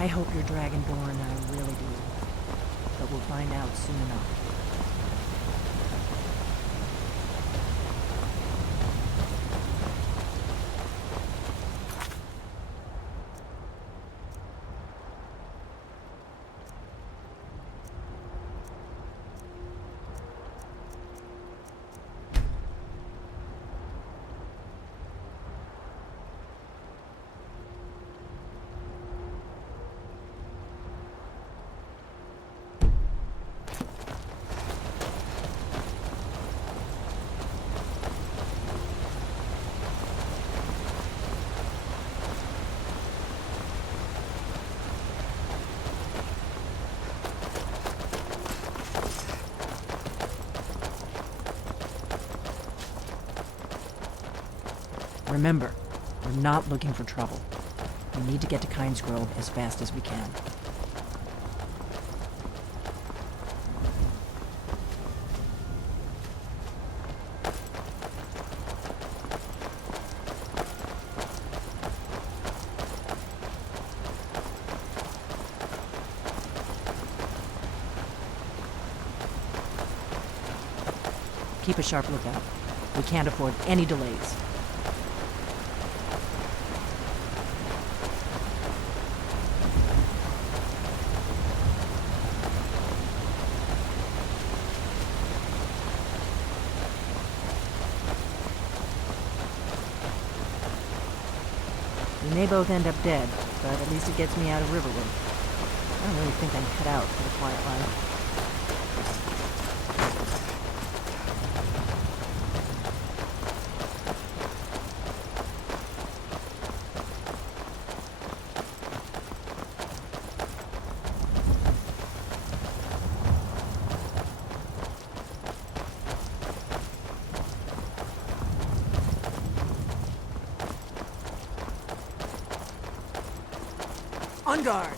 I hope you're Dragonborn, I really do. But we'll find out soon enough. Remember, we're not looking for trouble. We need to get to Kynes Grove as fast as we can. Keep a sharp lookout. We can't afford any delays. We may both end up dead, but at least it gets me out of Riverwood. I don't really think I'm cut out for the quiet life. On guard!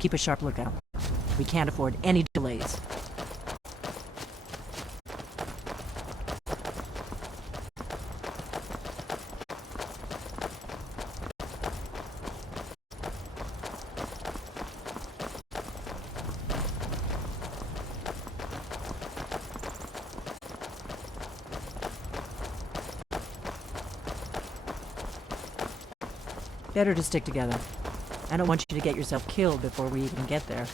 Keep a sharp lookout. We can't afford any delays. Better to stick together. I don't want you to get yourself killed before we even get there.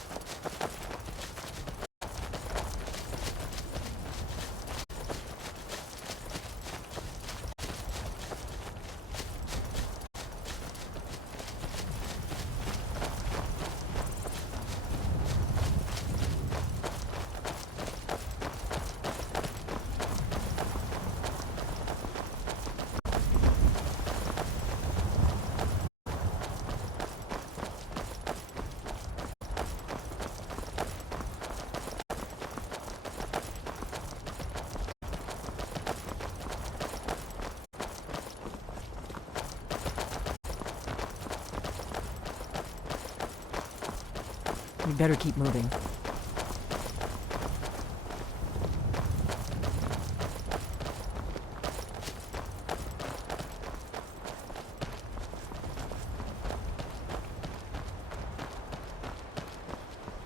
We better keep moving.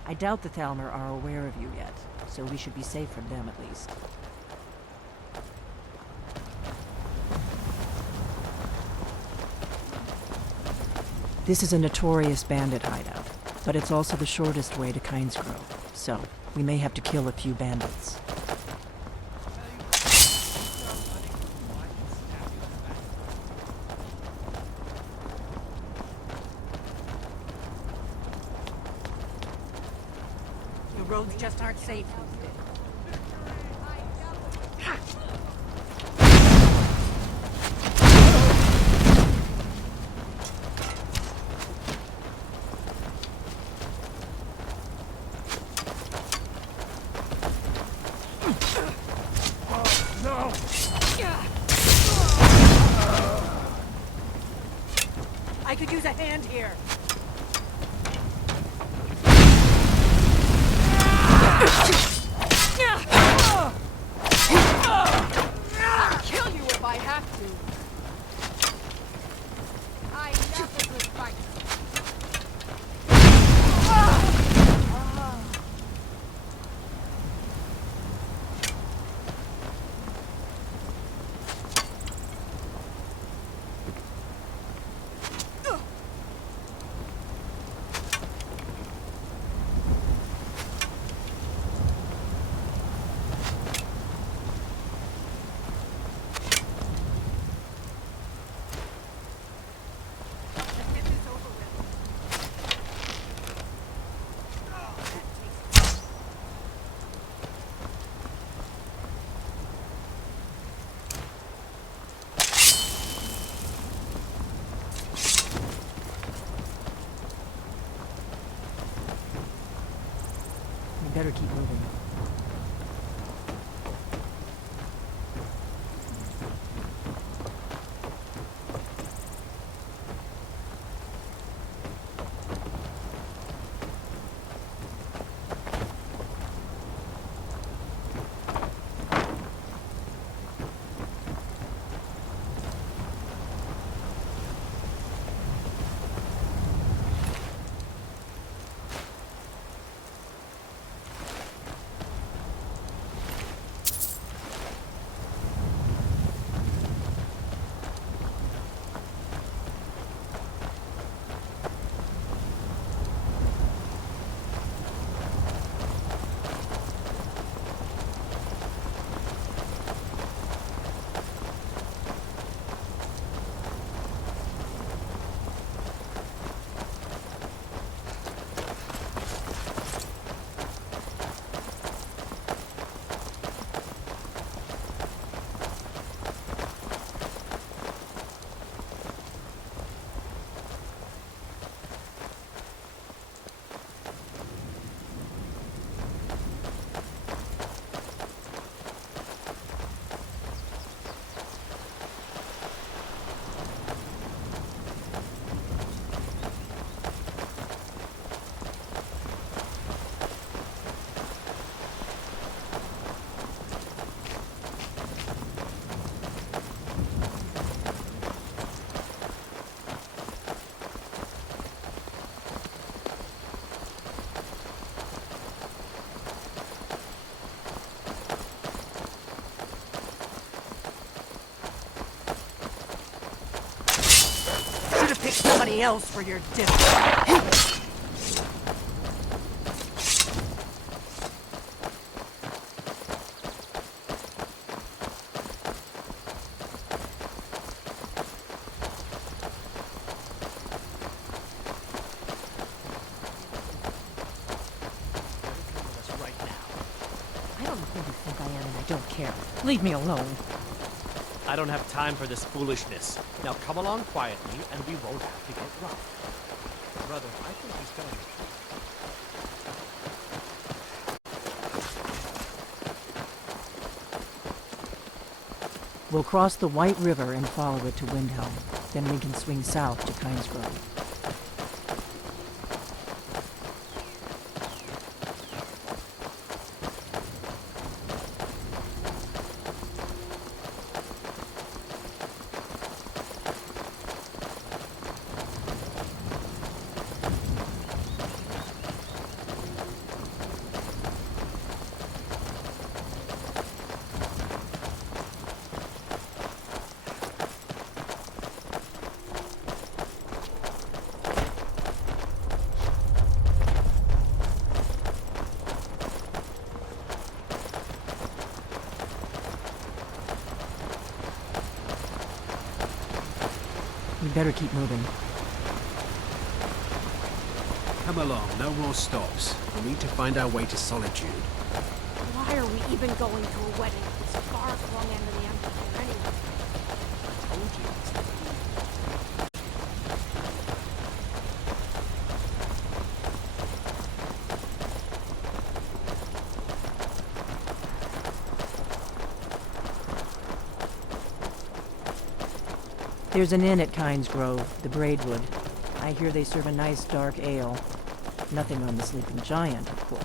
I doubt the Thalmor are aware of you yet, so we should be safe from them at least. This is a notorious bandit hideout. But it's also the shortest way to Kynesgrove, so we may have to kill a few bandits. The roads just aren't safe. I could use a hand here. I'll kill you if I have to. I love a good fight. We better keep moving. Pick somebody else for your dinner. I don't know who you think I am, and I don't care. Leave me alone. I don't have time for this foolishness. Now come along quietly, and we won't have to get rough. Brother, I think he's telling the truth. We'll cross the White River and follow it to Windhelm. Then we can swing south to Kynesgrove. We better keep moving. Come along, no more stops. We need to find our way to Solitude. Why are we even going to a wedding at this far-flung end of the Empire anyway? I told you it's the There's an inn at Kynes Grove, the Braidwood. I hear they serve a nice dark ale. Nothing on the Sleeping Giant, of course.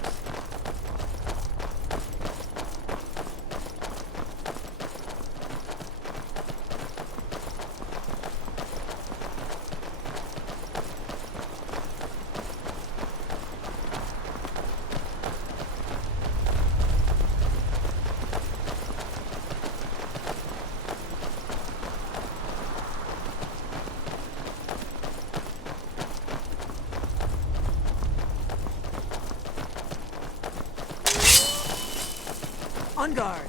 On guard.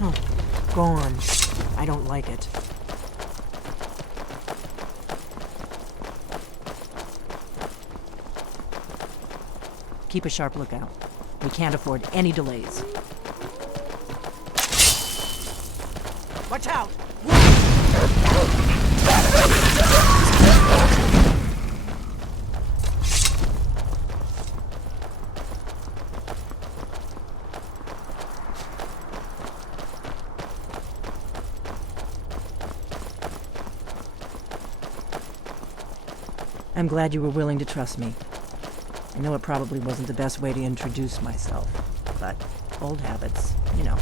Oh, gone. I don't like it. Keep a sharp lookout. We can't afford any delays. Watch out! I'm glad you were willing to trust me. I know it probably wasn't the best way to introduce myself, but old habits, you know.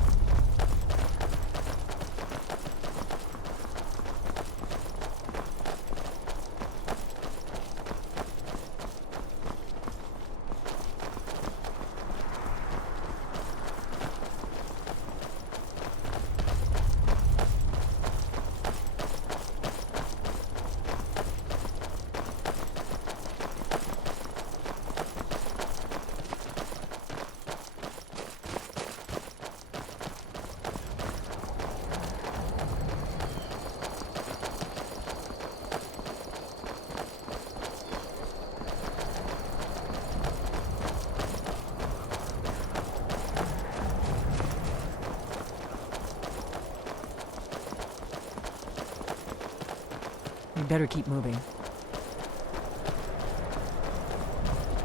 We better keep moving.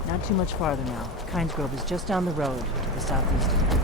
Not too much farther now. Kynes Grove is just down the road to the southeast of here.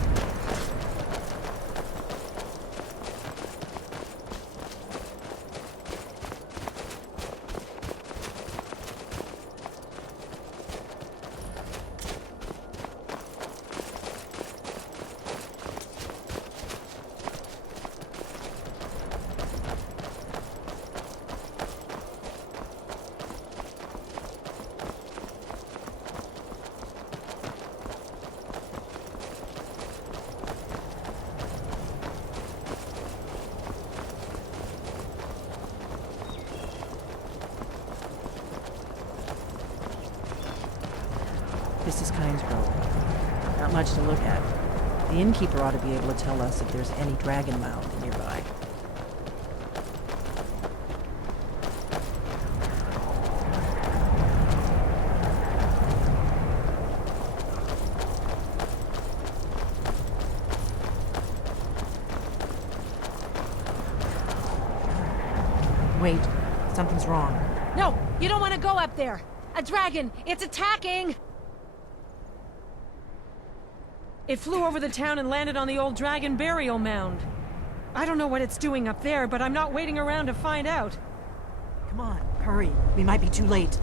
This is Kynes Grove. Not much to look at. The innkeeper ought to be able to tell us if there's any dragon mound nearby. Wait, something's wrong. No, you don't want to go up there. A dragon, it's attacking! It flew over the town and landed on the old dragon burial mound. I don't know what it's doing up there, but I'm not waiting around to find out. Come on, hurry. We might be too late.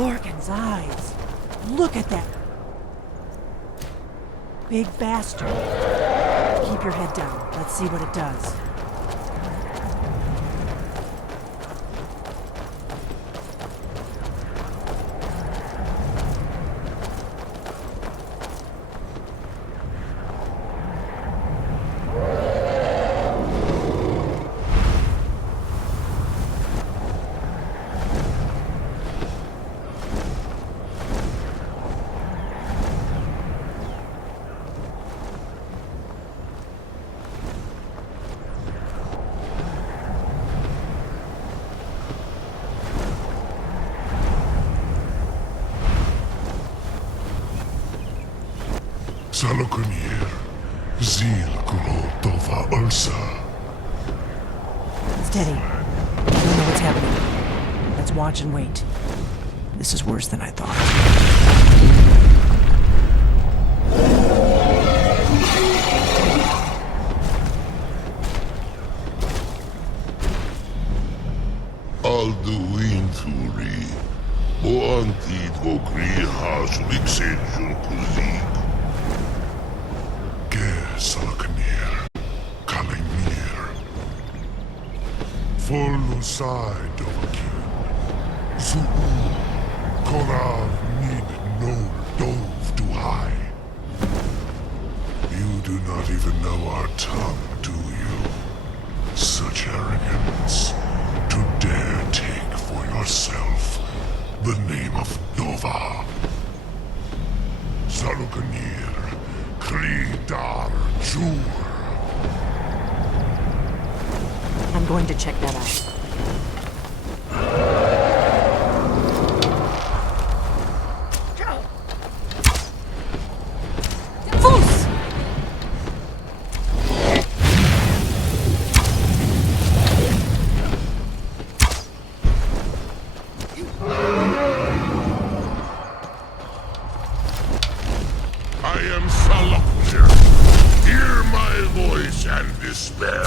Lorcan's eyes. Look at that. Big bastard. Keep your head down. Let's see what it does. Salokunir, Zil Grotova Ursa. Steady. I don't know what's happening. Let's watch and wait. This is worse than I thought. Alduinturi, Boantid Vokri Hasliksenjun Kuzik. Ge Salokunir, Kalimir. Folusai Dovakin, Zuu, Korav Nid no Dove to high. You do not even know our tongue, do you? Such arrogance, to dare take for yourself the name of Nova. Salukanir, Kridar Jur. I'm going to check that out. Foos! I am Salaknir. Hear my voice and despair.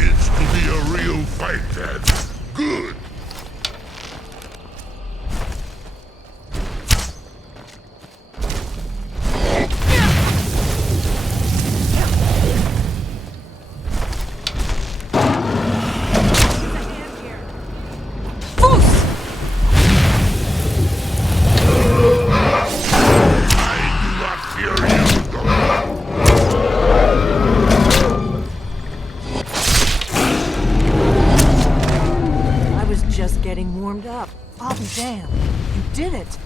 It's to be a real fight then. Good. Getting warmed up. I'll be damned. You did it!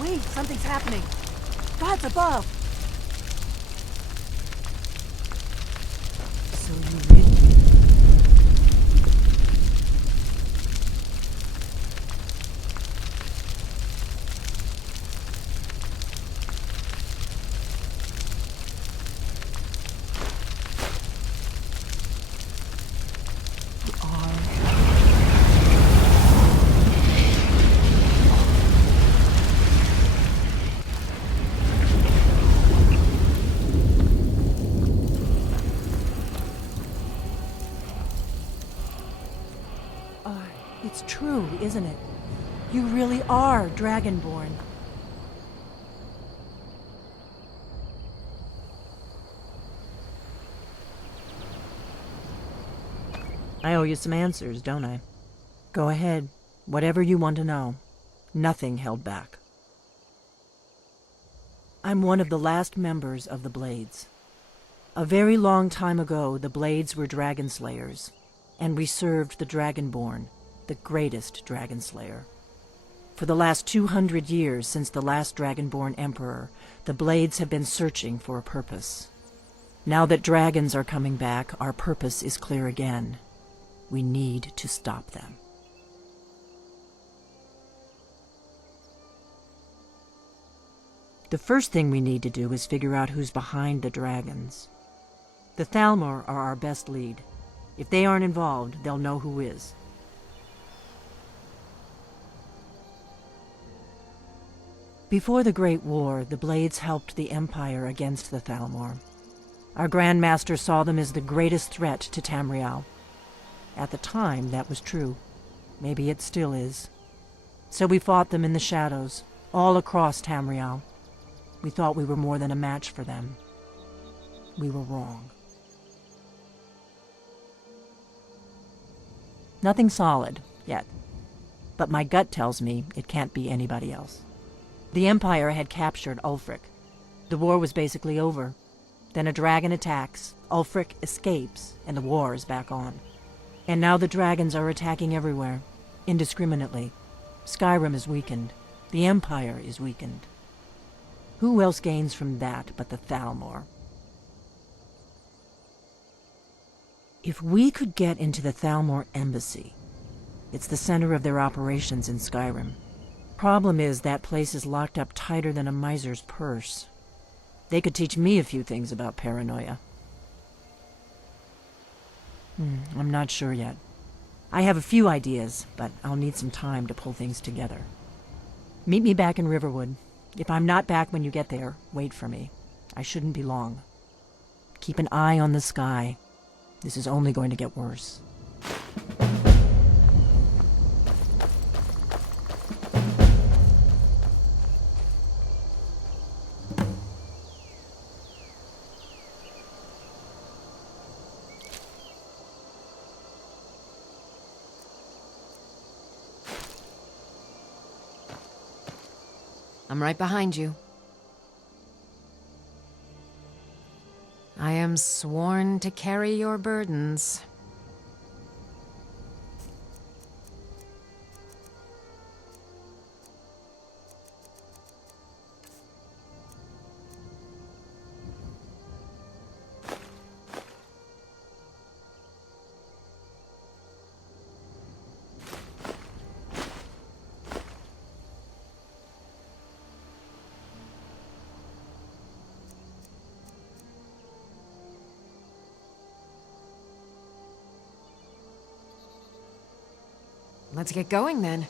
Wait, something's happening. God's above! So you hit me. It's true, isn't it? You really are Dragonborn. I owe you some answers, don't I? Go ahead. Whatever you want to know. Nothing held back. I'm one of the last members of the Blades. A very long time ago, the Blades were dragon slayers, and we served the Dragonborn, the greatest dragon slayer. For the last 200 years since the last Dragonborn Emperor, the Blades have been searching for a purpose. Now that dragons are coming back, our purpose is clear again. We need to stop them. The first thing we need to do is figure out who's behind the dragons. The Thalmor are our best lead. If they aren't involved, they'll know who is. Before the Great War, the Blades helped the Empire against the Thalmor. Our Grand Master saw them as the greatest threat to Tamriel. At the time, that was true. Maybe it still is. So we fought them in the shadows, all across Tamriel. We thought we were more than a match for them. We were wrong. Nothing solid, yet. But my gut tells me it can't be anybody else. The Empire had captured Ulfric. The war was basically over. Then a dragon attacks, Ulfric escapes, and the war is back on. And now the dragons are attacking everywhere, indiscriminately. Skyrim is weakened. The Empire is weakened. Who else gains from that but the Thalmor? If we could get into the Thalmor embassy, it's the center of their operations in Skyrim. Problem is, that place is locked up tighter than a miser's purse. They could teach me a few things about paranoia. I'm not sure yet. I have a few ideas, but I'll need some time to pull things together. Meet me back in Riverwood. If I'm not back when you get there, wait for me. I shouldn't be long. Keep an eye on the sky. This is only going to get worse. I'm right behind you. I am sworn to carry your burdens. Let's get going then.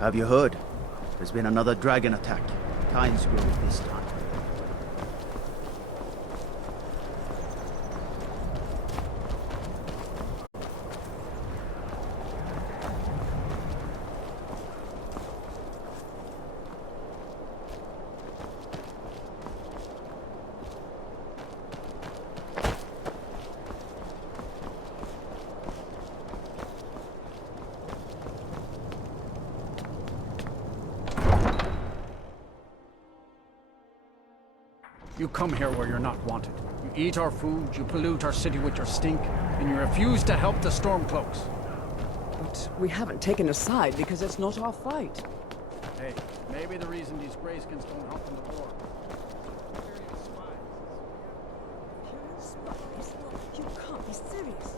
Have you heard? There's been another dragon attack. Kyne's Grove this time. You come here where you're not wanted. You eat our food, you pollute our city with your stink, and you refuse to help the Stormcloaks. But we haven't taken a side because it's not our fight. Hey, maybe the reason these Greyskins don't help in the war. You can't be serious.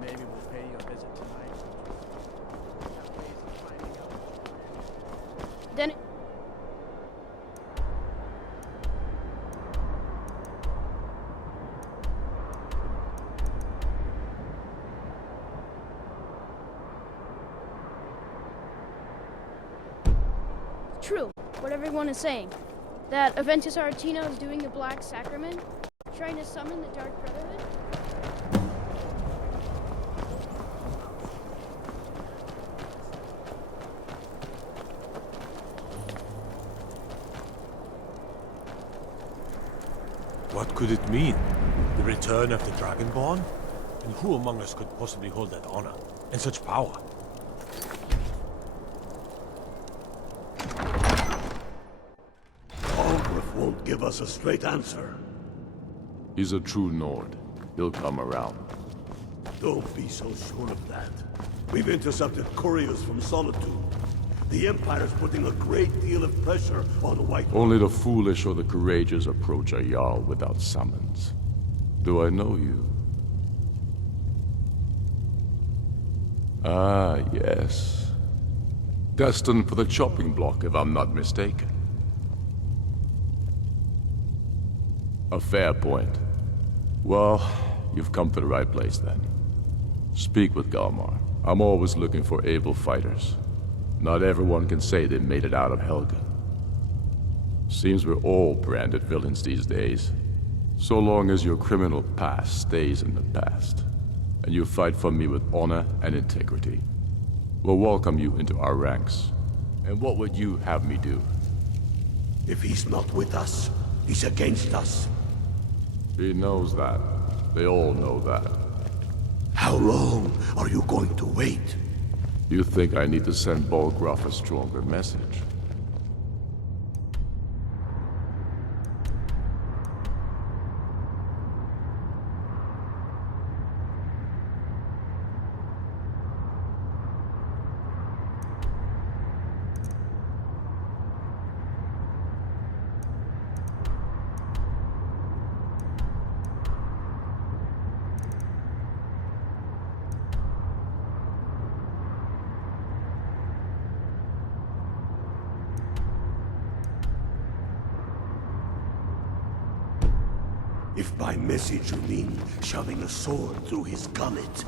Maybe we'll pay you a visit tonight. Then true, what everyone is saying. That Aventus Aretino is doing the Black Sacrament, trying to summon the Dark Brotherhood. What could it mean? The return of the Dragonborn? And who among us could possibly hold that honor and such power? Algrith won't give us a straight answer. He's a true Nord. He'll come around. Don't be so sure of that. We've intercepted couriers from Solitude. The Empire's putting a great deal of pressure on White. Only the foolish or the courageous approach a Jarl without summons. Do I know you? Ah, yes. Destined for the chopping block, if I'm not mistaken. A fair point. Well, you've come to the right place then. Speak with Galmar. I'm always looking for able fighters. Not everyone can say they made it out of Helgen. Seems we're all branded villains these days. So long as your criminal past stays in the past, and you fight for me with honor and integrity, we'll welcome you into our ranks. And what would you have me do? If he's not with us, he's against us. He knows that. They all know that. How long are you going to wait? You think I need to send Bolgraf a stronger message? If by message you mean shoving a sword through his gullet.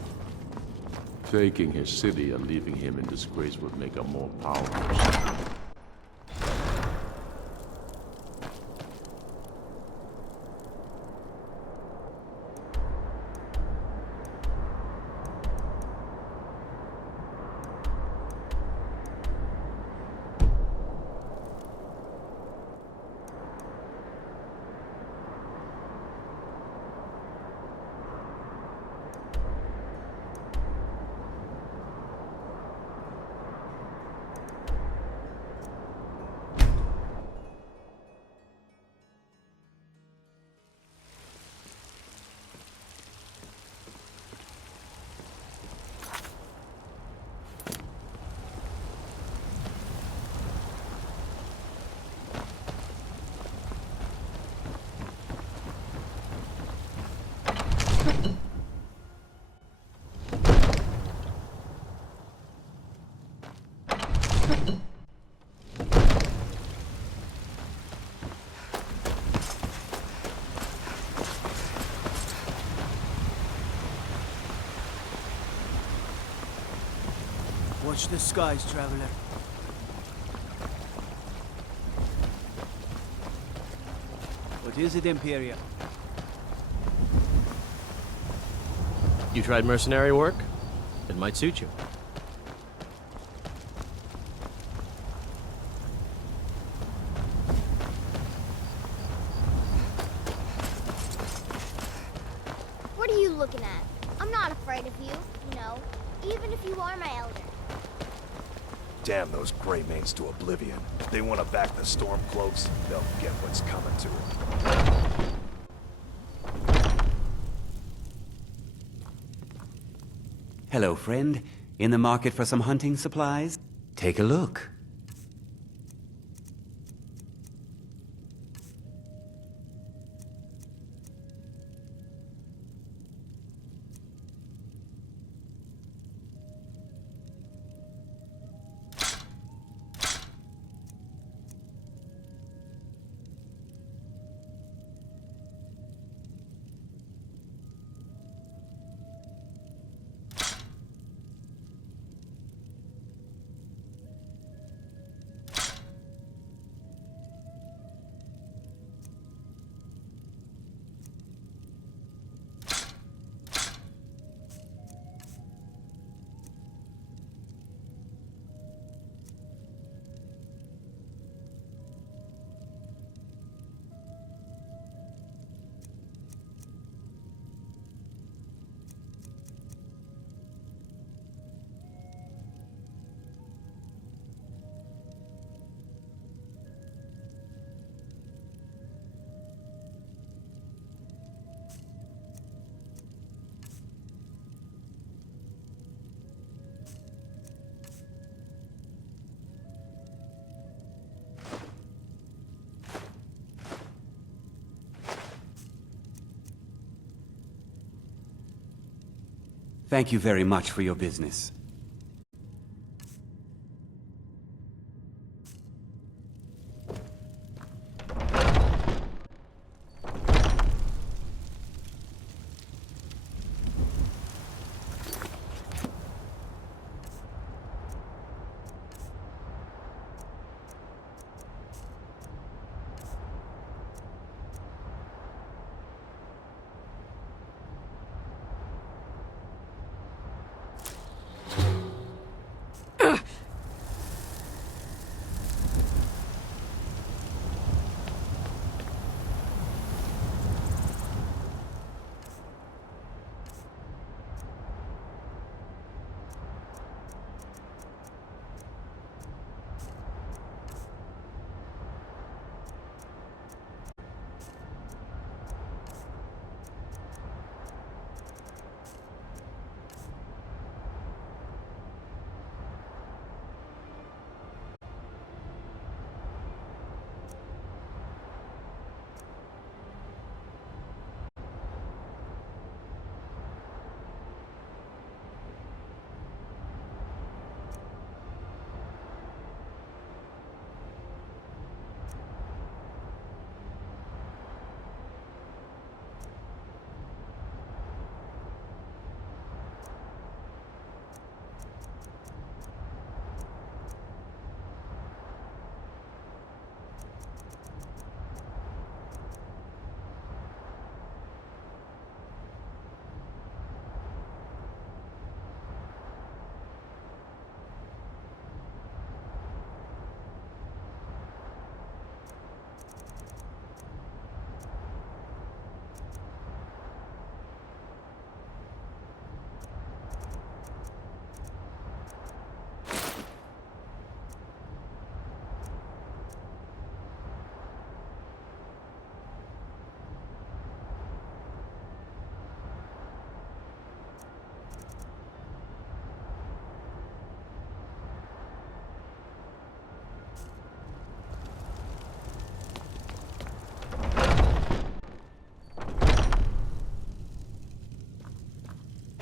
Taking his city and leaving him in disgrace would make him more powerful. Watch the skies, traveler. What is it, Imperial? You tried mercenary work? It might suit you. What are you looking at? I'm not afraid of you, you know, even if you are my elder. Damn those Greymanes to oblivion. If they want to back the Stormcloaks, they'll get what's coming to them. Hello, friend. In the market for some hunting supplies? Take a look. Thank you very much for your business.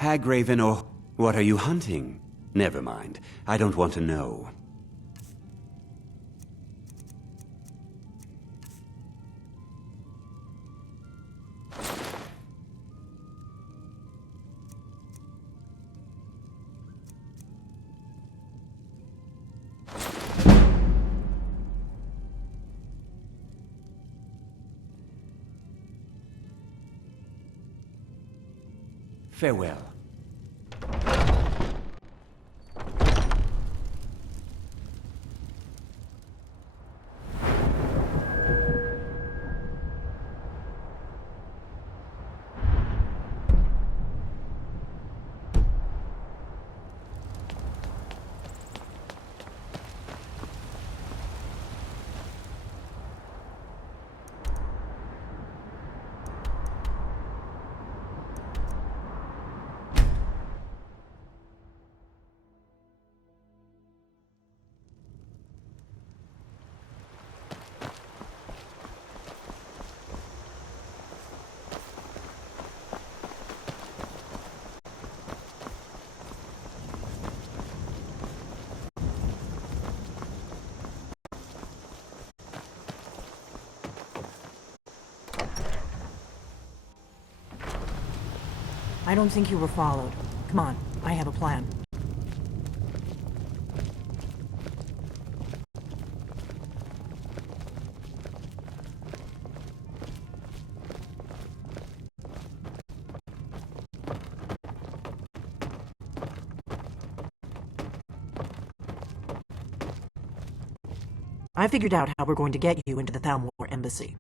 Hagraven, or what are you hunting? Never mind. I don't want to know. Farewell. I don't think you were followed. Come on, I have a plan. I figured out how we're going to get you into the Thalmor embassy.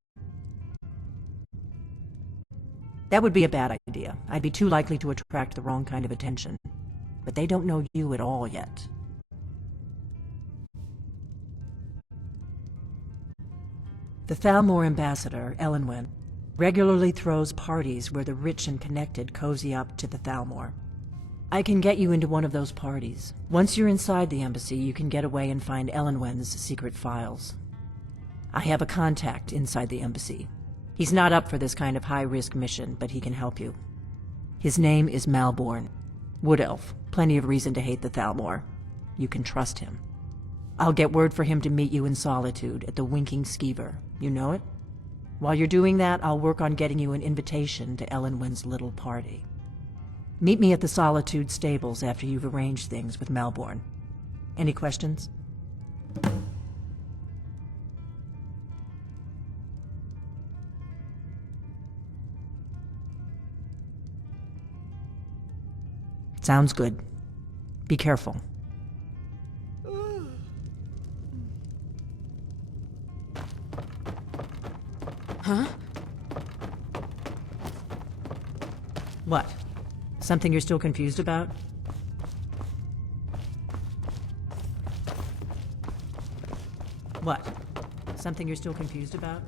That would be a bad idea. I'd be too likely to attract the wrong kind of attention. But they don't know you at all yet. The Thalmor ambassador, Elenwen, regularly throws parties where the rich and connected cozy up to the Thalmor. I can get you into one of those parties. Once you're inside the embassy, you can get away and find Elenwen's secret files. I have a contact inside the embassy. He's not up for this kind of high-risk mission, but he can help you. His name is Malborn. Wood Elf. Plenty of reason to hate the Thalmor. You can trust him. I'll get word for him to meet you in Solitude at the Winking Skeever. You know it? While you're doing that, I'll work on getting you an invitation to Elenwen's little party. Meet me at the Solitude stables after you've arranged things with Malborn. Any questions? Sounds good. Be careful. Huh? What? Something you're still confused about? What? Something you're still confused about?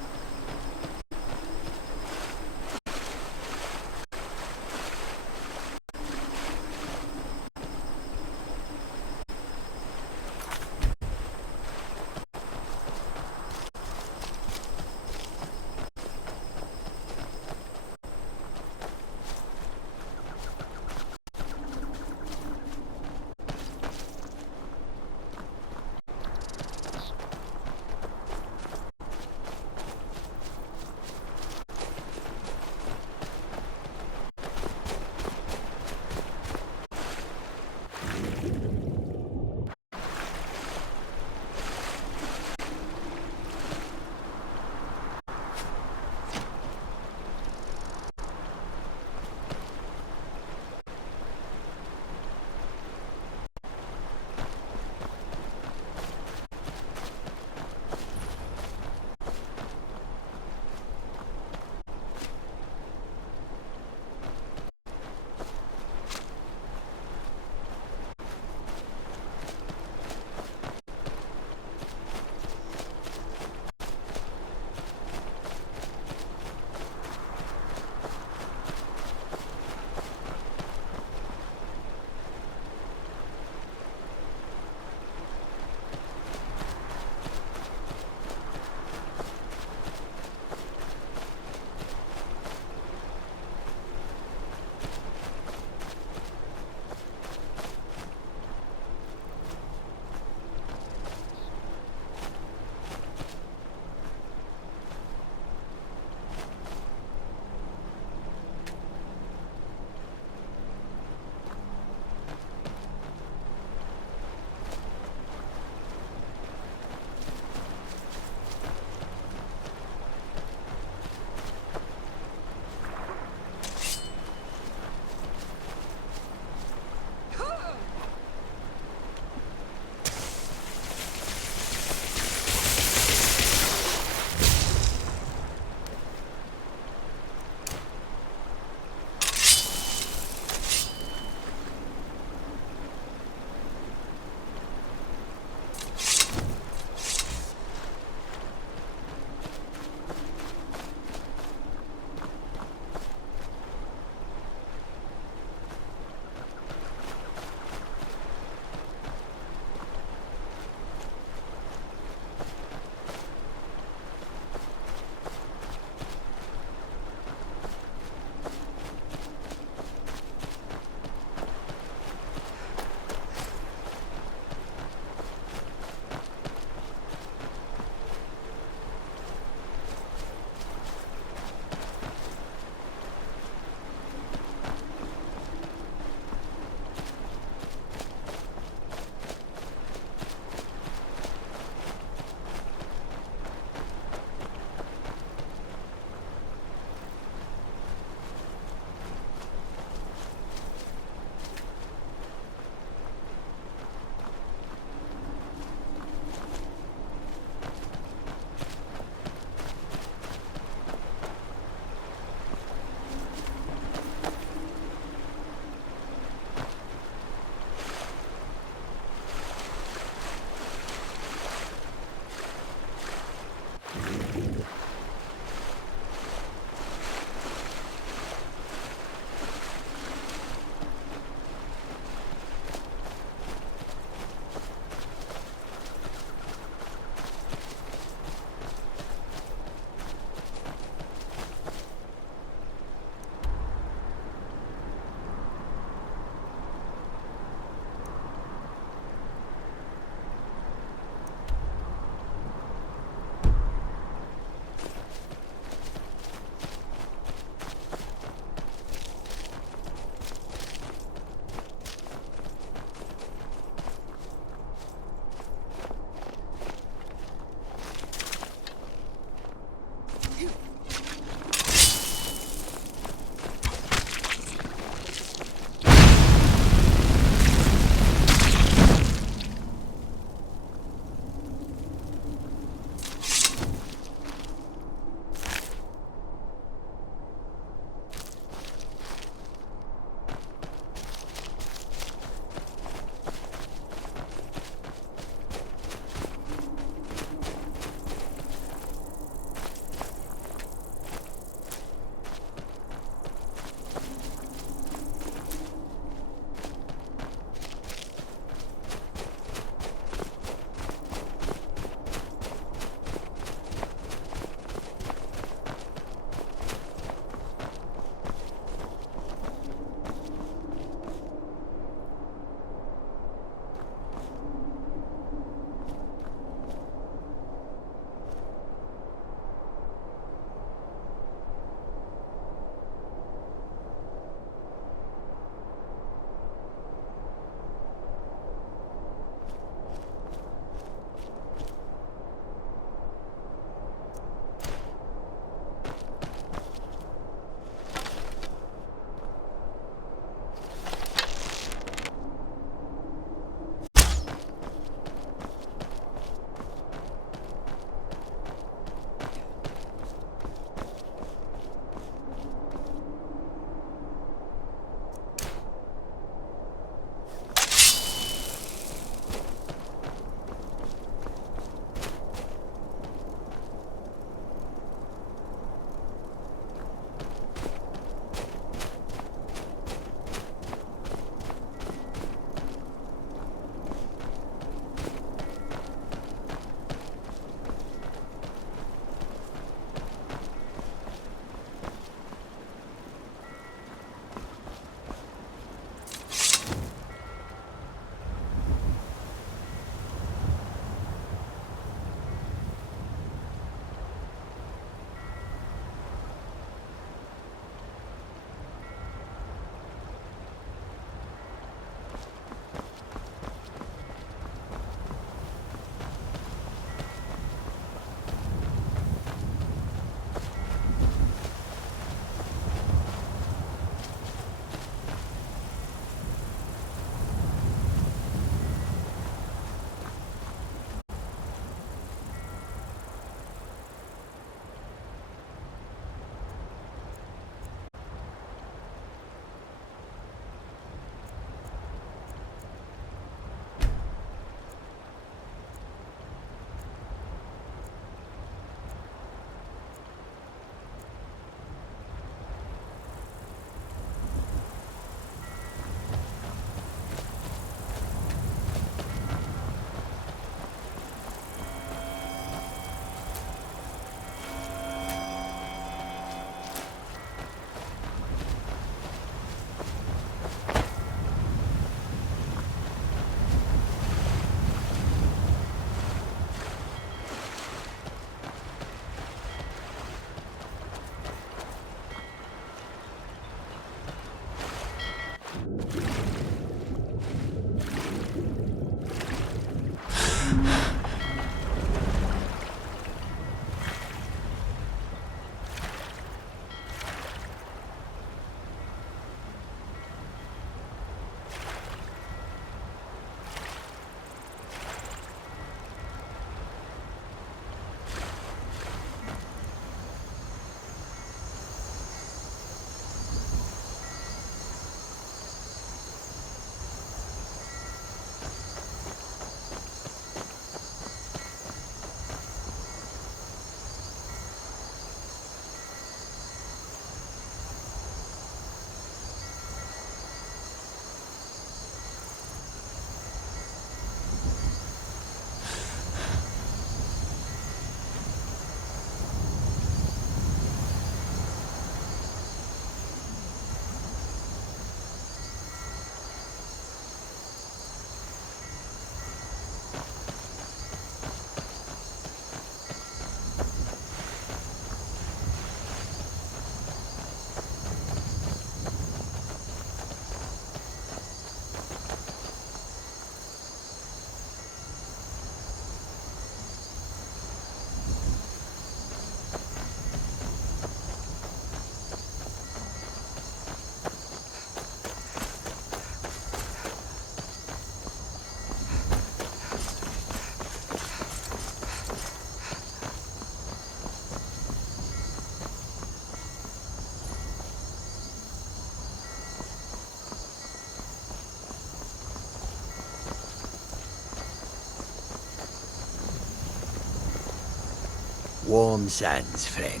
Warm sands, friend.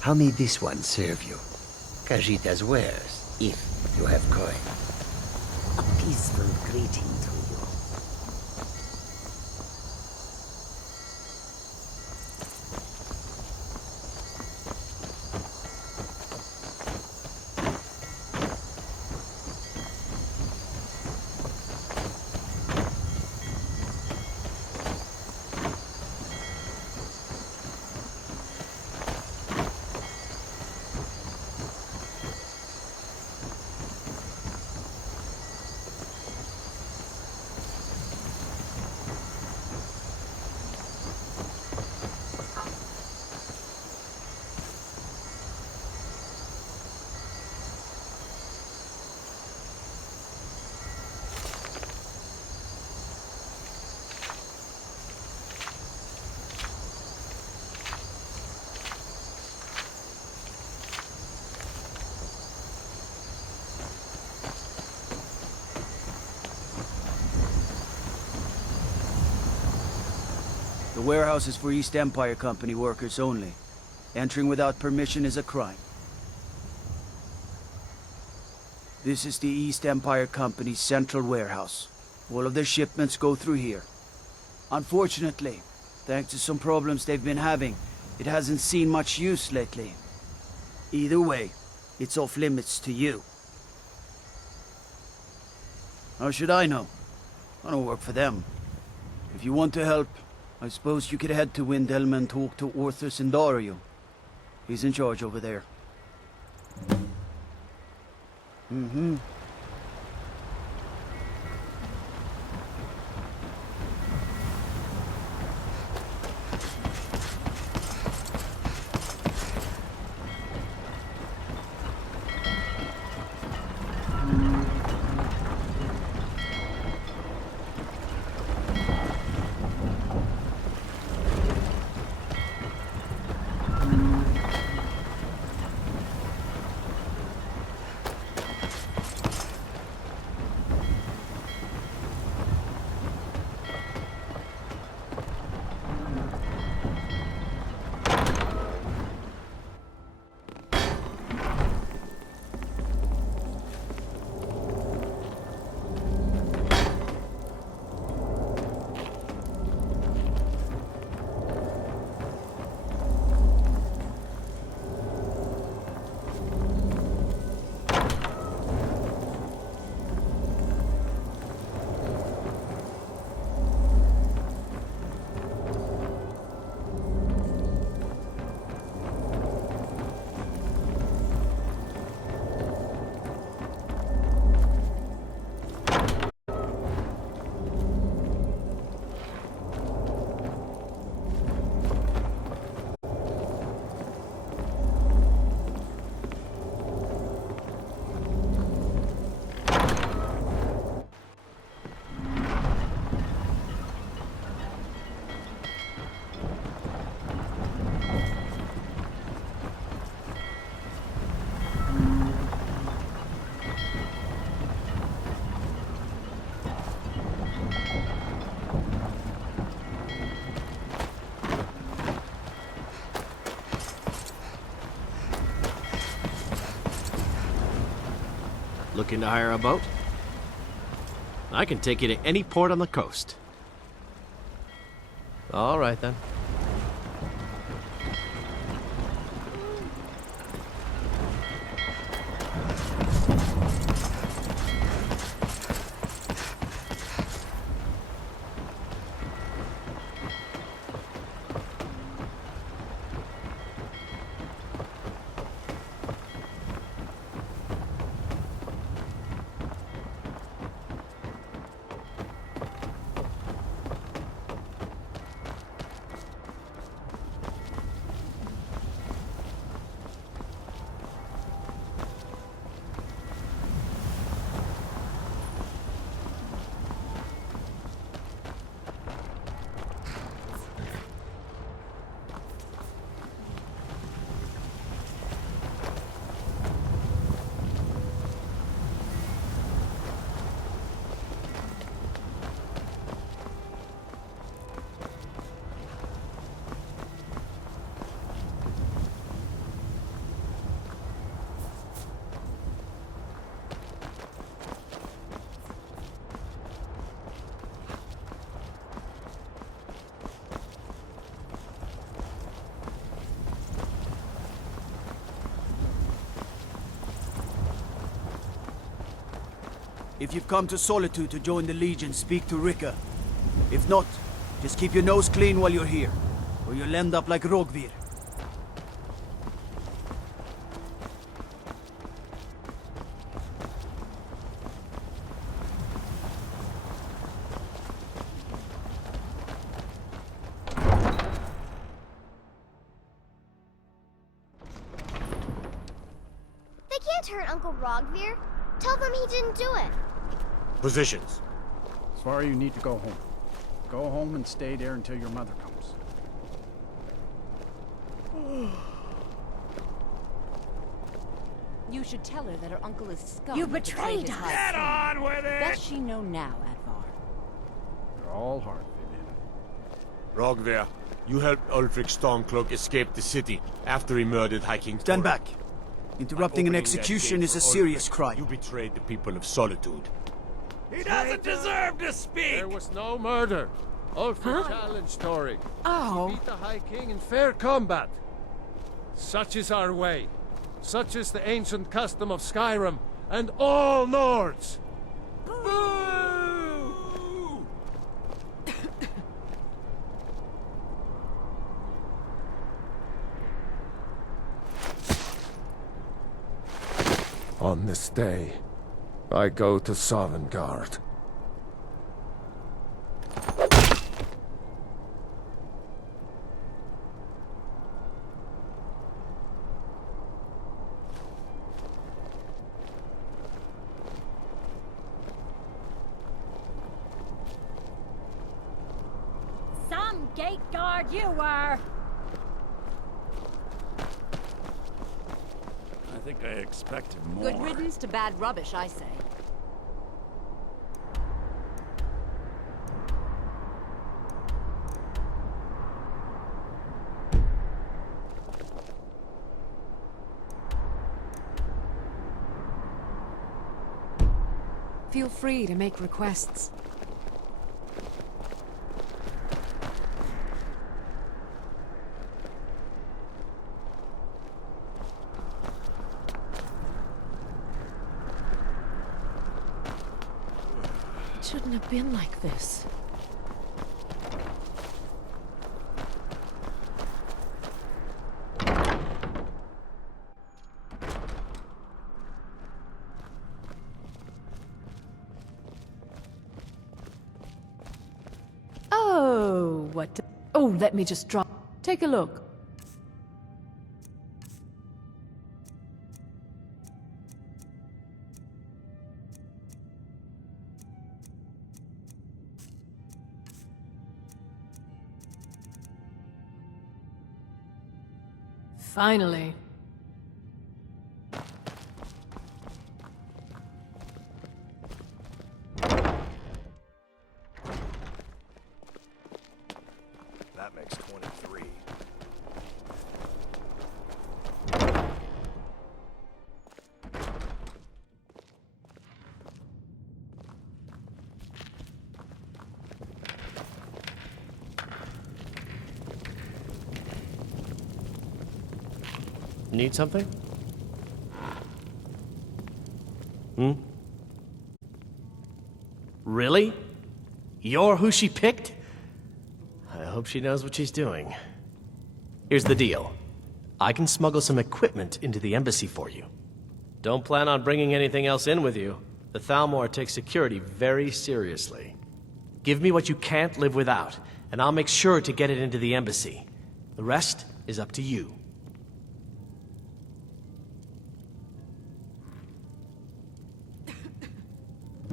How may this one serve you? Kajita's wares, if you have coin. A peaceful greeting to you. The warehouse is for East Empire Company workers only. Entering without permission is a crime. This is the East Empire Company's central warehouse. All of their shipments go through here. Unfortunately, thanks to some problems they've been having, it hasn't seen much use lately. Either way, it's off limits to you. How should I know? I don't work for them. If you want to help, I suppose you could head to Windelma and talk to Orthus and Dario. He's in charge over there. Mm-hmm. Looking to hire a boat? I can take you to any port on the coast. All right, then. If you've come to Solitude to join the Legion, speak to Rika. If not, just keep your nose clean while you're here, or you'll end up like Rogvir. They can't hurt Uncle Rogvir. Tell them he didn't do it. Positions. Svar, you need to go home. Go home and stay there until your mother comes. You should tell her that her uncle is scum. You betrayed us. Get on with it! Does she know now, Advar? You're all hard, Vivian. Rogver, you helped Ulfric Stormcloak escape the city after he murdered High King Stand Thorin. back. Interrupting an Opening that execution gate is a for serious Ulfric, crime. You betrayed the people of Solitude. He doesn't deserve to speak! There was no murder. Ulfric challenged Thorin. Oh. He beat the High King in fair combat. Such is our way. Such is the ancient custom of Skyrim and all Nords. Boo! On this day, I go to Sovngarde. Some gate guard you were! I think I expected more. Good riddance to bad rubbish, I say. Feel free to make requests. It shouldn't have been like this. Oh, what? Oh, let me just drop. Take a look. Finally. That makes 23. Need something? Hmm? Really? You're who she picked? I hope she knows what she's doing. Here's the deal. I can smuggle some equipment into the embassy for you. Don't plan on bringing anything else in with you. The Thalmor takes security very seriously. Give me what you can't live without, and I'll make sure to get it into the embassy. The rest is up to you.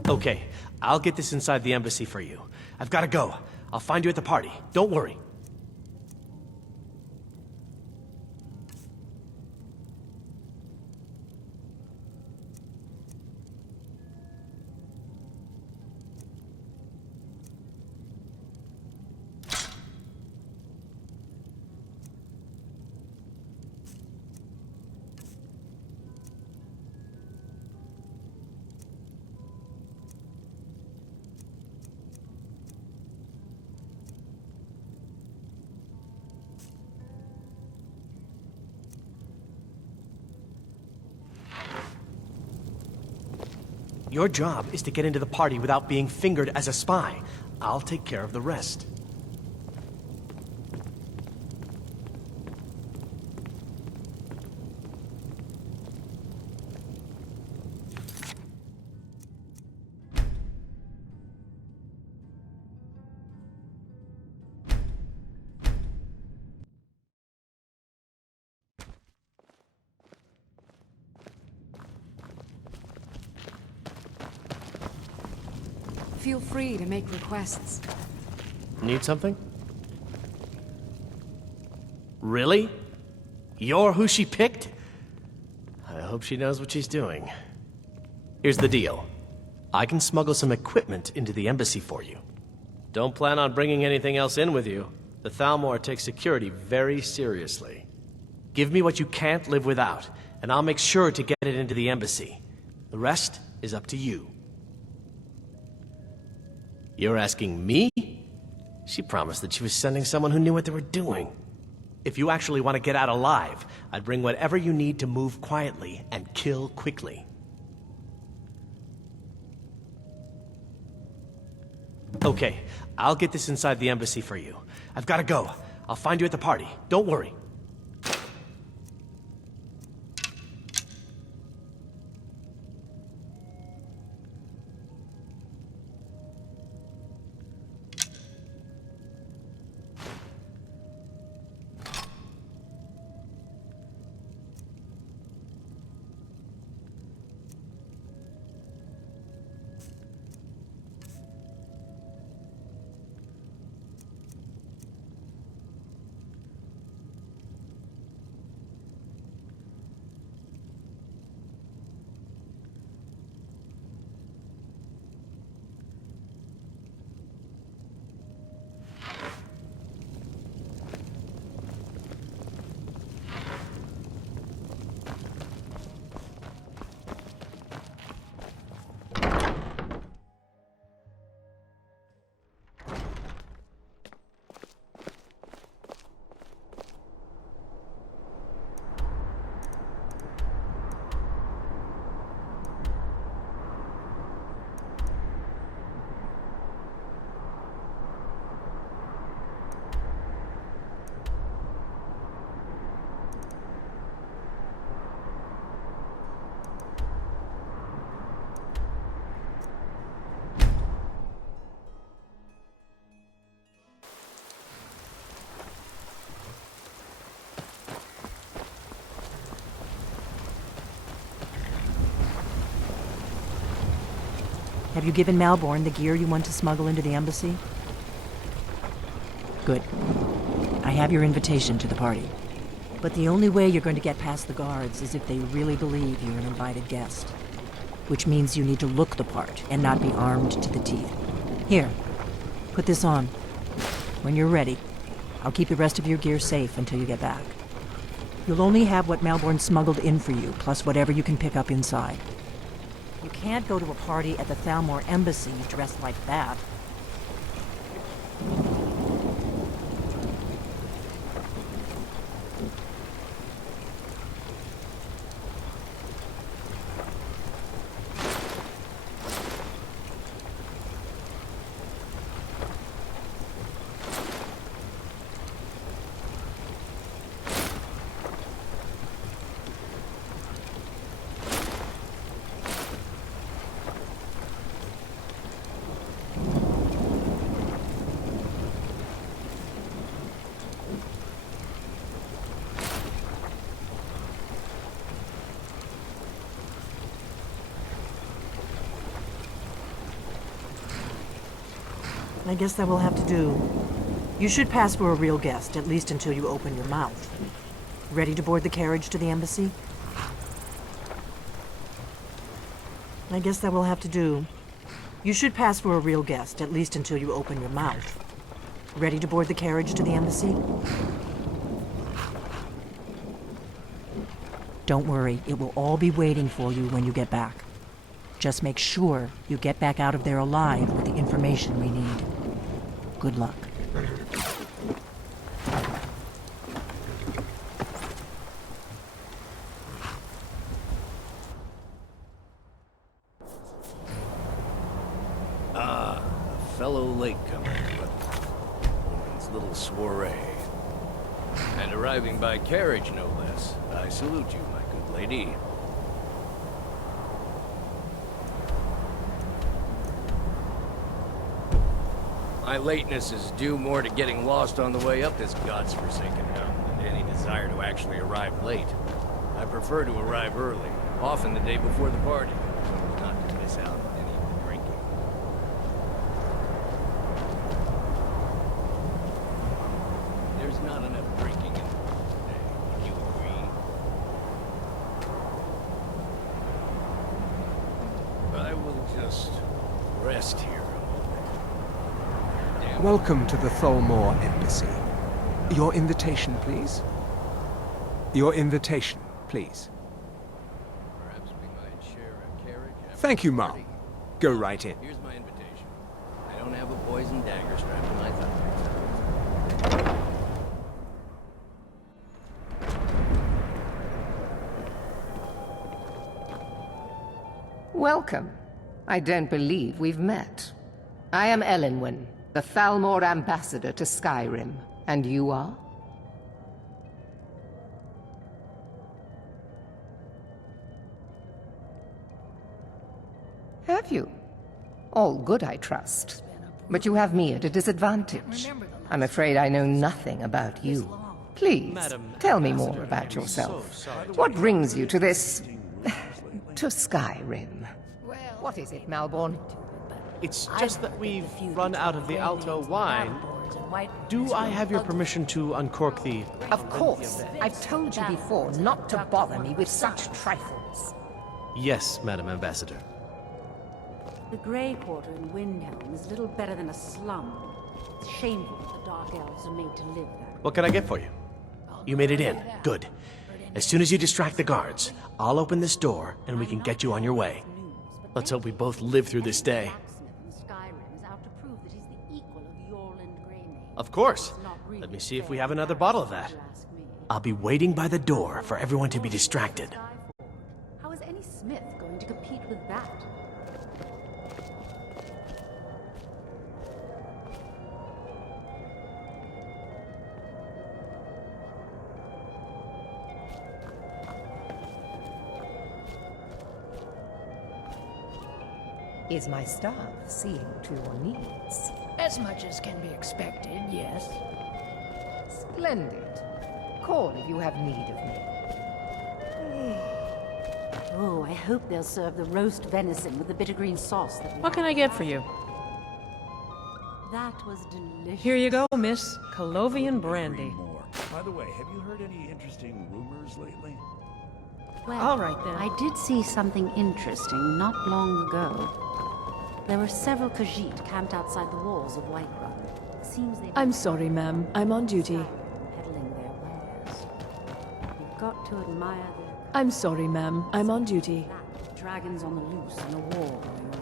Okay, I'll get this inside the embassy for you. I've got to go. I'll find you at the party. Don't worry. Your job is to get into the party without being fingered as a spy. I'll take care of the rest. Feel free to make requests. Need something? Really? You're who she picked? I hope she knows what she's doing. Here's the deal. I can smuggle some equipment into the embassy for you. Don't plan on bringing anything else in with you. The Thalmor takes security very seriously. Give me what you can't live without, and I'll make sure to get it into the embassy. The rest is up to you. You're asking me? She promised that she was sending someone who knew what they were doing. If you actually want to get out alive, I'd bring whatever you need to move quietly and kill quickly. Okay, I'll get this inside the embassy for you. I've got to go. I'll find you at the party. Don't worry. Have you given Malborn the gear you want to smuggle into the embassy? Good. I have your invitation to the party. But the only way you're going to get past the guards is if they really believe you're an invited guest. Which means you need to look the part and not be armed to the teeth. Here, put this on. When you're ready, I'll keep the rest of your gear safe until you get back. You'll only have what Malborn smuggled in for you, plus whatever you can pick up inside. You can't go to a party at the Thalmor embassy dressed like that. I guess that will have to do. You should pass for a real guest, at least until you open your mouth. Ready to board the carriage to the embassy? I guess that will have to do. You should pass for a real guest, at least until you open your mouth. Ready to board the carriage to the embassy? Don't worry, it will all be waiting for you when you get back. Just make sure you get back out of there alive with the information we need. Good luck. fellow latecomer, but woman's little soiree. And arriving by carriage, no less. I salute you, my good lady. My lateness is due more to getting lost on the way up this god's-forsaken mountain than any desire to actually arrive late. I prefer to arrive early, often the day before the party, so as not to miss out on any of the drinking. There's not enough drinking in the world today. Would you agree? I will just rest here. Welcome to the Tholmor Embassy. Your invitation, please. Your invitation, please. Perhaps we might share a carriage after Thank you, the Mom. party. Go right in. Here's my invitation. I don't have a poison dagger strapped to my thigh. Welcome. I don't believe we've met. I am Elenwen, the Thalmor ambassador to Skyrim. And you are? Have you? All good, I trust. But you have me at a disadvantage. I'm afraid I know nothing about you. Please, tell me more about yourself. What brings you to this... to Skyrim? What is it, Malborn? It's just that we've run out of the Alto wine. Do I have your permission to uncork the... Of course. I've told you before not to bother me with such trifles. Yes, Madam Ambassador. The Grey Quarter in Windhelm is little better than a slum. It's shameful that the Dark Elves are made to live there. What can I get for you? You made it in. Good. As soon as you distract the guards, I'll open this door and we can get you on your way. Let's hope we both live through this day. Of course. Let me see if we have another bottle of that. I'll be waiting by the door for everyone to be distracted. How is any smith going to compete with that? Is my staff seeing to your needs? As much as can be expected, yes. Splendid. Call if you have need of me. Oh, I hope they'll serve the roast venison with the bitter green sauce that we What can I get for you? That was delicious. Here you go, miss. Colovian brandy. By the way, have you heard any interesting rumors lately? Well, All right, then. I did see something interesting not long ago. There were several Khajiit camped outside the walls of Whiterun. Seems they... I'm sorry, ma'am. I'm on duty. ...peddling their wares. You've got to admire their... I'm sorry, ma'am. I'm on duty. Dragons on the loose and a war going on.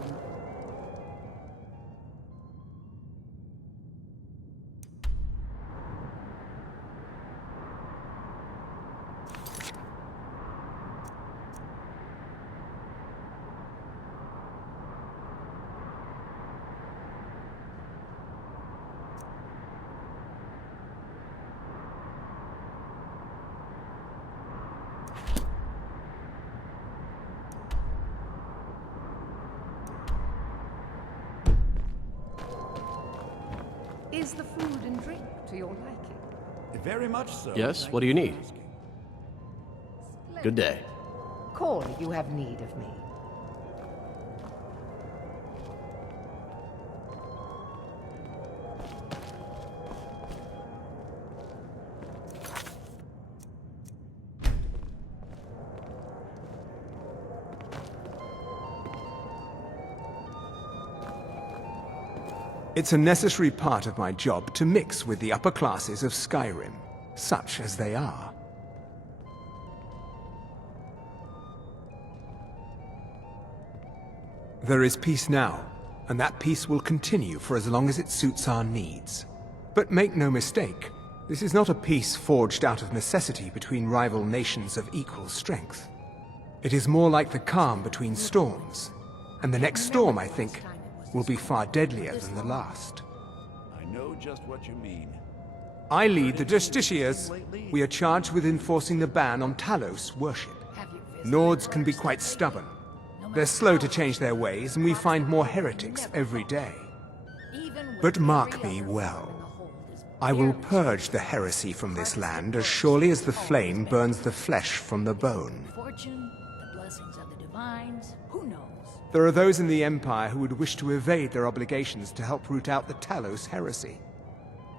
Is the food and drink to your liking? Very much so. Yes, what do you need? Good day. Call if you have need of me. It's a necessary part of my job to mix with the upper classes of Skyrim, such as they are. There is peace now, and that peace will continue for as long as it suits our needs. But make no mistake, this is not a peace forged out of necessity between rival nations of equal strength. It is more like the calm between storms, and the next storm, I think, will be far deadlier than the last. I know just what you mean. I lead the Justiciars. We are charged with enforcing the ban on Talos worship. Nords can be quite stubborn. They're slow to change their ways, and we find more heretics every day. But mark me well. I will purge the heresy from this land as surely as the flame burns the flesh from the bone. Fortune, the blessings of the divines, who knows? There are those in the Empire who would wish to evade their obligations to help root out the Talos heresy.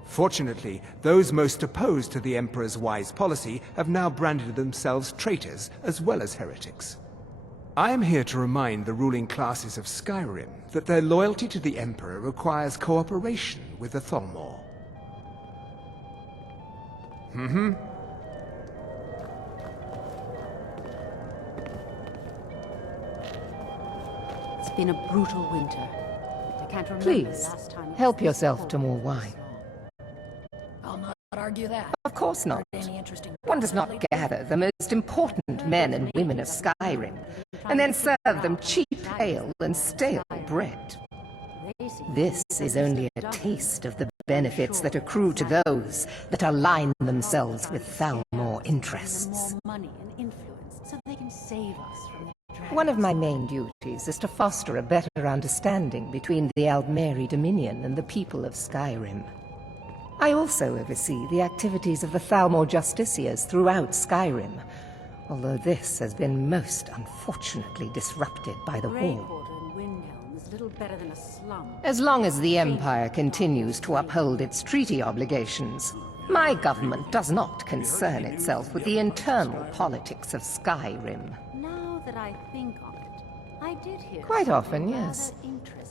Fortunately, those most opposed to the Emperor's wise policy have now branded themselves traitors as well as heretics. I am here to remind the ruling classes of Skyrim that their loyalty to the Emperor requires cooperation with the Thalmor. It's been a brutal winter. I can't remember the Please, last time... help yourself to more wine. I'll not argue that. Of course not. Any interesting... One does not gather the most important men and women of Skyrim, and then serve them cheap ale and stale bread. This is only a taste of the benefits that accrue to those that align themselves with Thalmor interests. Money and influence, so they can save us from the... One of my main duties is to foster a better understanding between the Aldmeri Dominion and the people of Skyrim. I also oversee the activities of the Thalmor Justiciars throughout Skyrim, although this has been most unfortunately disrupted by the war. Little better than a slum. As long as the Empire continues to uphold its treaty obligations, my government does not concern itself with the internal politics of Skyrim. Now that I think on it, I did hear... Quite often, yes.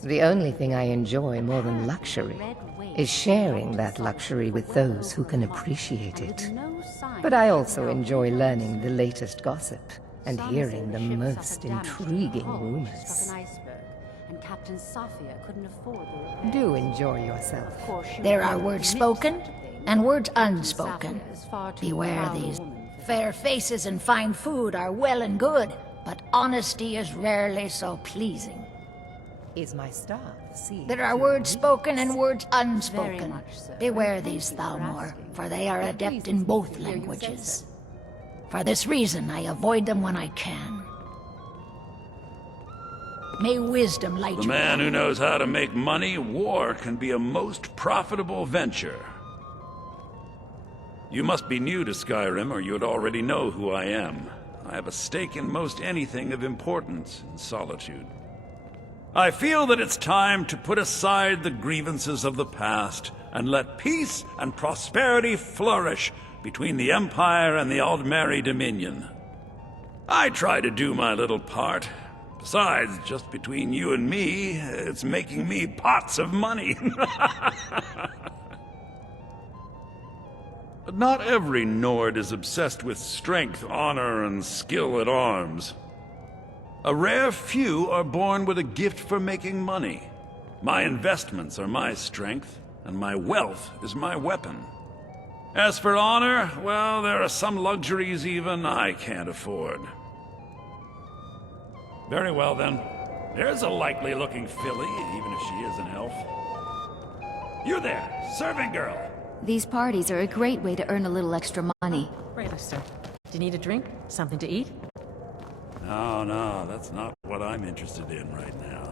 The only thing I enjoy more than luxury is sharing that luxury with those who can appreciate it. But I also enjoy learning the latest gossip and hearing the most intriguing rumors. And Captain Sophia couldn't afford the... Do enjoy yourself. There are words spoken and words unspoken. Beware these. Fair faces and fine food are well and good, but honesty is rarely so pleasing. Is my staff seeing? There are words spoken and words unspoken. Beware these, Thalmor, for they are adept in both languages. For this reason, I avoid them when I can. May wisdom light you. The man who knows how to make money, war can be a most profitable venture. You must be new to Skyrim, or you'd already know who I am. I have a stake in most anything of importance in Solitude. I feel that it's time to put aside the grievances of the past and let peace and prosperity flourish between the Empire and the Aldmeri Dominion. I try to do my little part. Besides, just between you and me, it's making me pots of money. But not every Nord is obsessed with strength, honor, and skill at arms. A rare few are born with a gift for making money. My investments are my strength, and my wealth is my weapon. As for honor, well, there are some luxuries even I can't afford. Very well, then. There's a likely-looking filly, even if she is an elf. You there, serving girl! These parties are a great way to earn a little extra money. Right, sir. Do you need a drink? Something to eat? No, that's not what I'm interested in right now.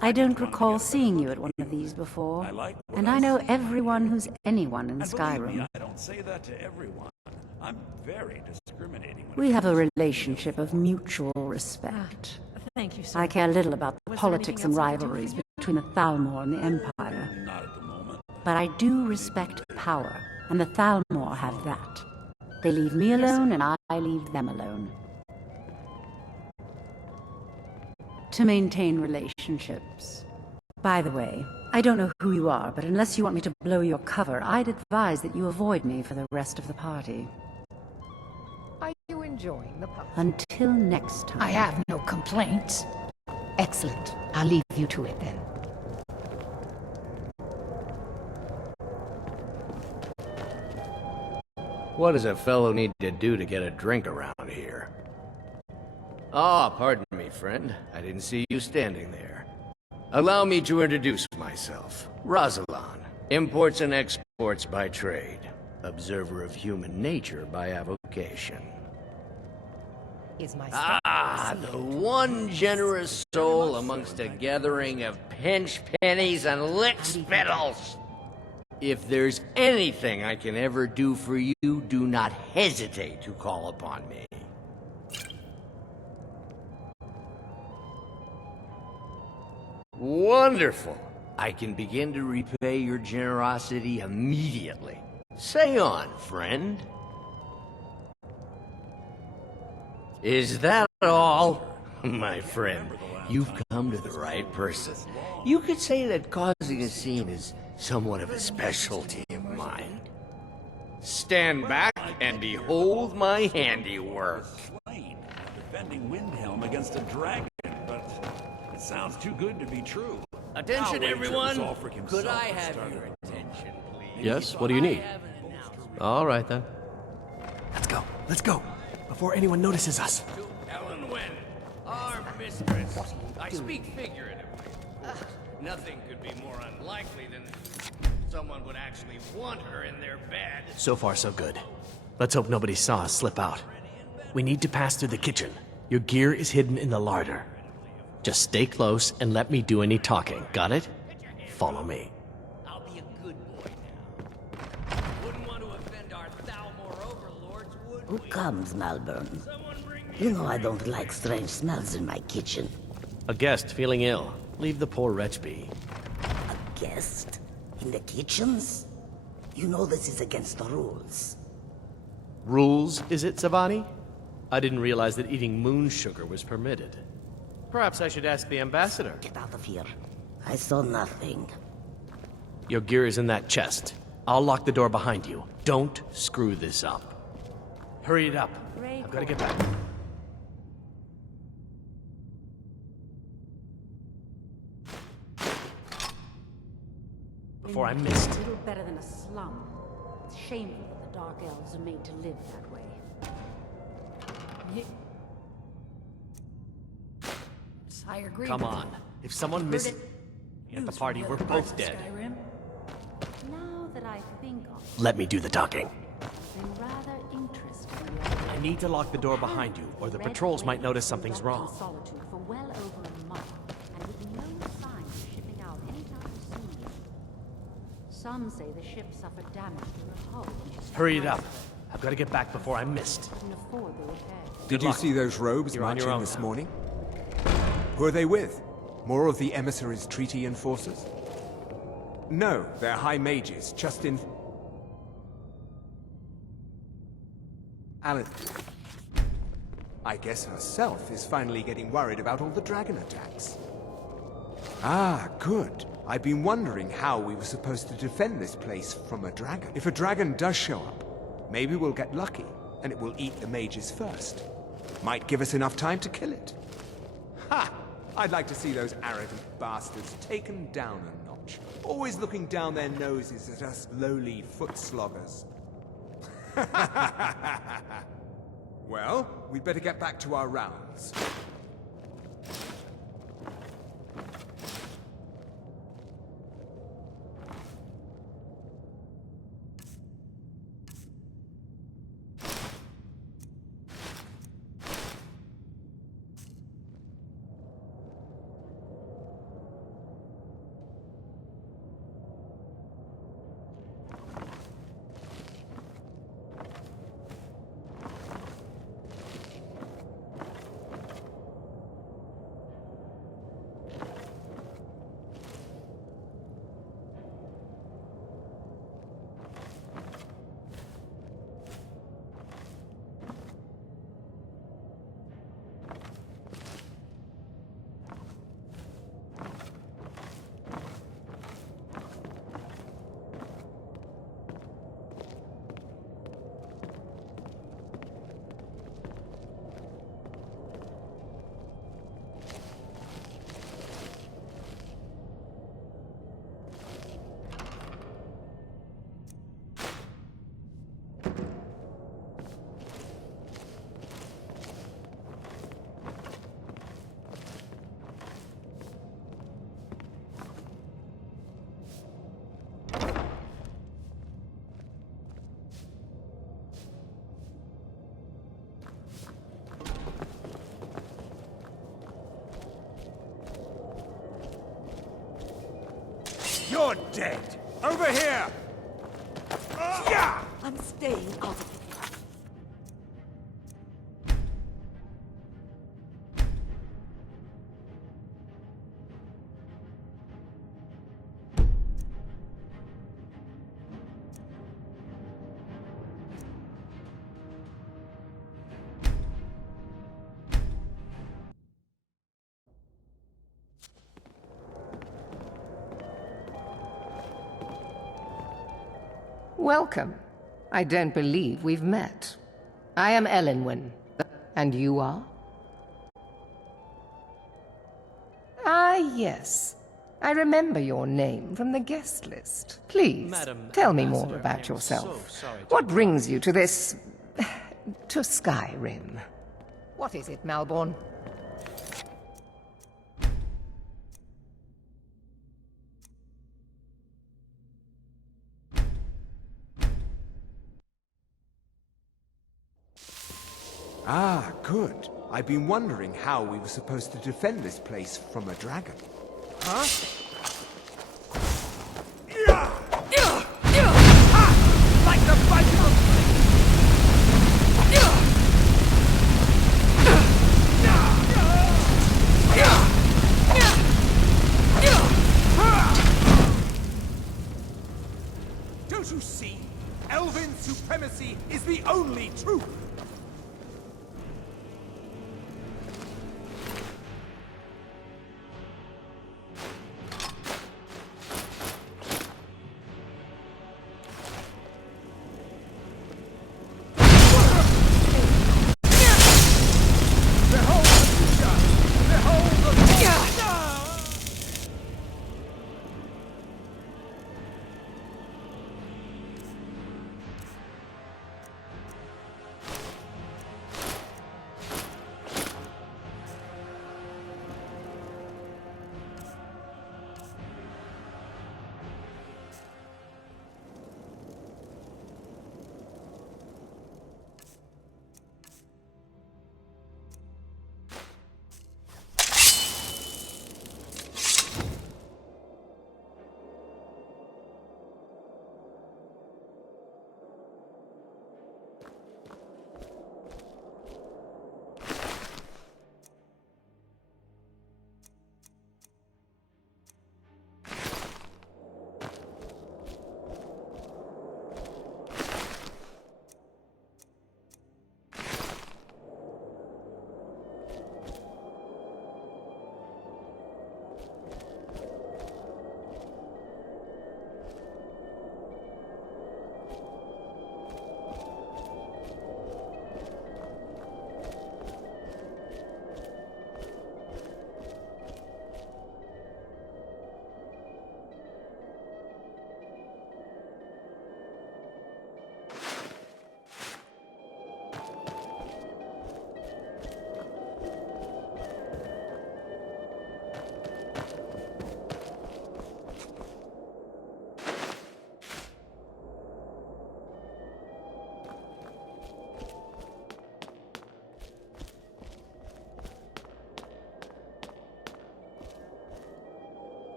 I don't recall seeing you at one of these before. And I know everyone who's anyone in Skyrim. I don't say that to everyone. I'm very discriminating. We have a relationship of mutual respect. Thank you, sir. I care little about the politics and rivalries between the Thalmor and the Empire. Not at the moment. But I do respect power, and the Thalmor have that. They leave me alone, and I leave them alone. To maintain relationships. By the way, I don't know who you are, but unless you want me to blow your cover, I'd advise that you avoid me for the rest of the party. Are you enjoying the party? Until next time. I have no complaints. Excellent. I'll leave you to it then. What does a fellow need to do to get a drink around here? Ah, pardon me, friend. I didn't see you standing there. Allow me to introduce myself. Rosalind, imports and exports by trade. Observer of human nature by avocation. Is my the one generous soul amongst a gathering of pinch pennies and lick spittles. If there's anything I can ever do for you, do not hesitate to call upon me. Wonderful. I can begin to repay your generosity immediately. Say on, friend. Is that all? My friend, you've come to the right person. You could say that causing a scene is somewhat of a specialty of mine. Stand back and behold my handiwork. Defending Windhelm against a dragon, but it sounds too good to be true. Attention, I'll wager it was everyone! Ulfric himself Could I that have started your it. attention, please? Yes, what do you need? All right, then. Let's go, before anyone notices us. To Ellen Wynn, our mistress. I speak figuratively. Nothing could be more unlikely than someone would actually want her in their bed. So far, so good. Let's hope nobody saw us slip out. We need to pass through the kitchen. Your gear is hidden in the larder. Just stay close and let me do any talking, got it? Follow me. I'll be a good boy now. Wouldn't want to offend our Thalmor overlords, would Who comes, Malburn? You know I don't like strange smells in my kitchen. A guest feeling ill. Leave the poor wretch be. A guest? In the kitchens? You know this is against the rules. Rules, is it, Savani? I didn't realize that eating moon sugar was permitted. Perhaps I should ask the ambassador. Get out of here. I saw nothing. Your gear is in that chest. I'll lock the door behind you. Don't screw this up. Hurry it up. I've got to get back. Before I missed. A little better than a slum. It's shameful that the Dark Elves are made to live that way. I agree. Come on. If someone misses at the party, we're both dead. Skyrim. Now that I think of it, Let me do the talking. it's been rather interesting. I need to lock the door behind you, or the patrols might notice something's wrong. Solitude for well over a month, and with no signs of shipping out anytime soon. Some say the ship suffered damage to her hull when she Hurry it up. I've got to get back before I'm missed. couldn't afford the repair. Did you see those robes You're on marching your own this now. morning? Who are they with? More of the emissaries' treaty enforcers? No, they're high mages, just in... Alan... I guess herself is finally getting worried about all the dragon attacks. Ah, good. I've been wondering how we were supposed to defend this place from a dragon. If a dragon does show up, maybe we'll get lucky, and it will eat the mages first. Might give us enough time to kill it. Ha! I'd like to see those arrogant bastards taken down a notch. Always looking down their noses at us lowly foot sloggers. Well, we'd better get back to our rounds. You're dead! Over here! Yeah! I'm staying out of it. Welcome. I don't believe we've met. I am Elenwen. And you are? Ah, yes. I remember your name from the guest list. Please, Madam tell me more Ambassador, about I am yourself. so sorry to What brings you to this... to Skyrim? What is it, Malborn? Ah, good. I've been wondering how we were supposed to defend this place from a dragon. Huh? Like the bite of Don't you see? Elven supremacy is the only truth!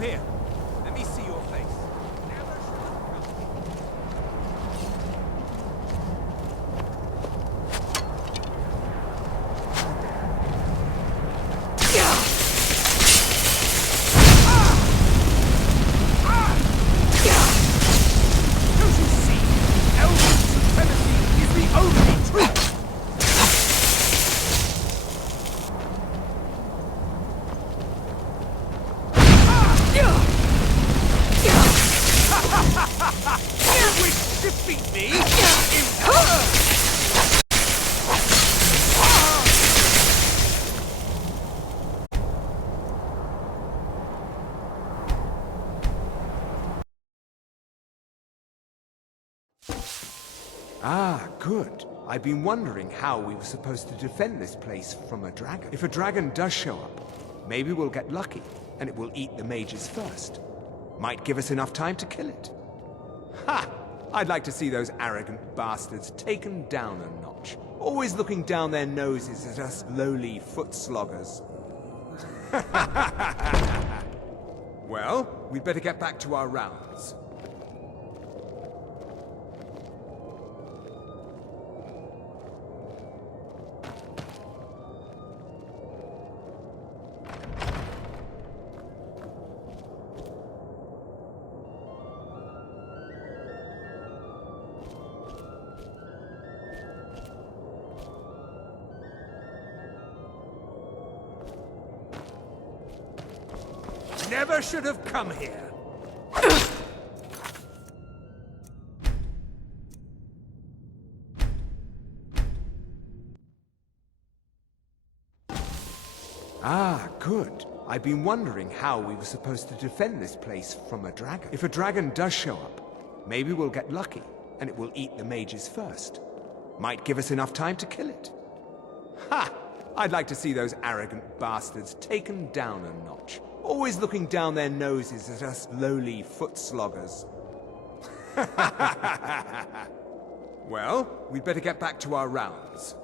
Come here. Let me see your face. Ah, good. I've been wondering how we were supposed to defend this place from a dragon. If a dragon does show up, maybe we'll get lucky, and it will eat the mages first. Might give us enough time to kill it. Ha! I'd like to see those arrogant bastards taken down a notch. Always looking down their noses at us lowly foot sloggers. Well, we'd better get back to our rounds. Never should have come here. Ah, good. I've been wondering how we were supposed to defend this place from a dragon. If a dragon does show up, maybe we'll get lucky, and it will eat the mages first. Might give us enough time to kill it. Ha! I'd like to see those arrogant bastards taken down a notch. Always looking down their noses at us lowly foot sloggers. Well, we'd better get back to our rounds.